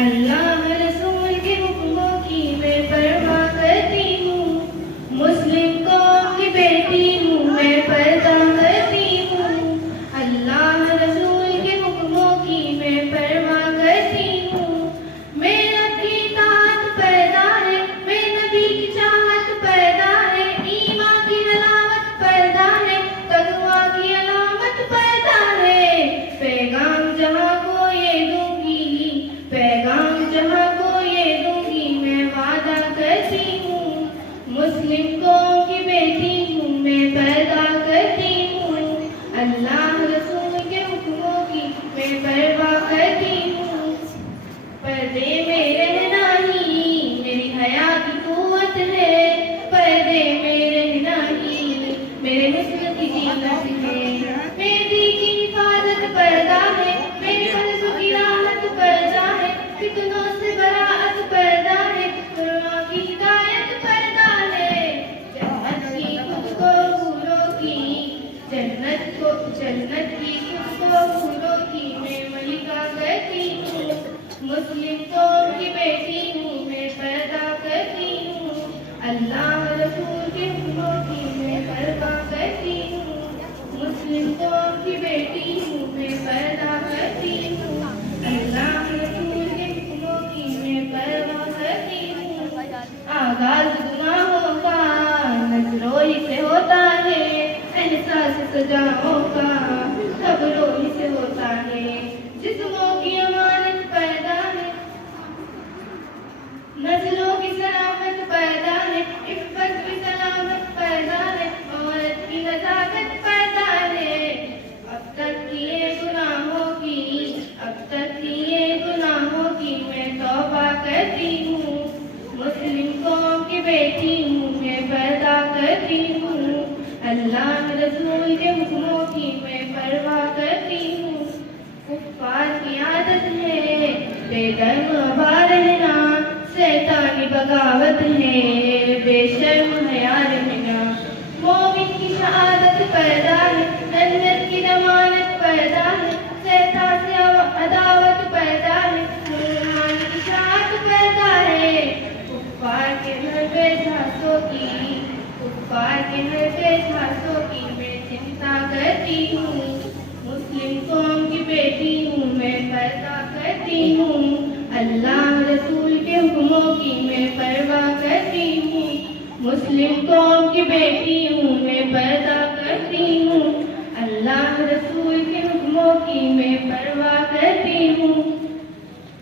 اللہ رسول کے حکموں کی میں پرواہ کرتی ہوں، مسلم قوم کی بیٹی ہوں میں پردہ کرتی ہوں، اللہ رسول کے حکموں کی میں پرواہ کرتی ہوں، میرا کی اطاعت پیدا ہے، میرے نبی کی چاہت پیدا ہے، ایمان کی علامت پیدا ہے، تقویٰ کی علامت پیدا ہے، پیغام جہاں کو یہ دوں گی، پیغام جہاں کو یہ دوں گی، میں وعدہ کرتی ہوں، مسلم قوم کی بیٹی ہوں میں پیدا کرتی ہوں، اللہ رسول کے حکموں کی میں پرواہ کرتی ہوں، پردے میں رہنا ہی میری حیا کی قوت ہے، پردے میں رہنا ہی میرے حسن کی قیمت ہے، میری کی حفاظت پردہ ہے، میری فرض کی راحت پردہ ہے، فتنوں سے براعت پردہ ہے، قرآن کی ہدایت پردہ ہے، جنت کی خود کو پھولوں کی، جنت کی خود کو پھولوں کی میں ملکہ کرتی ہوں، مسلم قوم کی بیٹی ہوں میں پردہ کرتی ہوں، اللہ رسول کے حکموں کی میں پرواہ کرتی ہوں، مسلم قوم کی بیٹی ہوں میں پردہ کرتی ہوں، اللہ رسول کے حکموں کی میں پرواہ کرتی ہوں، آغاز گناہوں کا نظروں ہی سے ہوتا ہے، احساس سجاؤں کا خبروں ہی سے ہوتا ہے، جسموں کی امانت پیدا ہے، نسلوں کی سلامت پیدا ہے، عفت کی سلامت پیدا ہے، عورت کی نزاکت پیدا ہے، اب تک کیے گناہوں کی میں توبہ کرتی ہوں، مسلم قوم کی بیٹی ہوں میں پردہ کرتی ہوں، اللہ رسول کے حکموں کی میں پرواہ کرتی ہوں، کفار کی عادت ہے بے درم ابا رہنا، شیطانی بغاوت ہے بے شرم حیا رہنا، مومن کی شہادت پیدا ہے، جنت کی ضمانت پیدا ہے، شیطان سے عداوت پیدا ہے، مسلمان کی شاعت پیدا ہے، کفار کے گھر پہ جھاسوں کی میں چنتا کرتی ہوں، مسلم قوم کی بیٹی ہوں میں پردہ کرتی ہوں، اللہ رسول کے حکموں کی میں پرواہ کرتی ہوں، مسلم قوم کی بیٹی ہوں میں پردہ کرتی ہوں، اللہ رسول کے حکموں کی میں پرواہ کرتی ہوں۔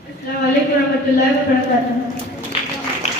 السلام علیکم ورحمۃ اللہ وبرکاتہ۔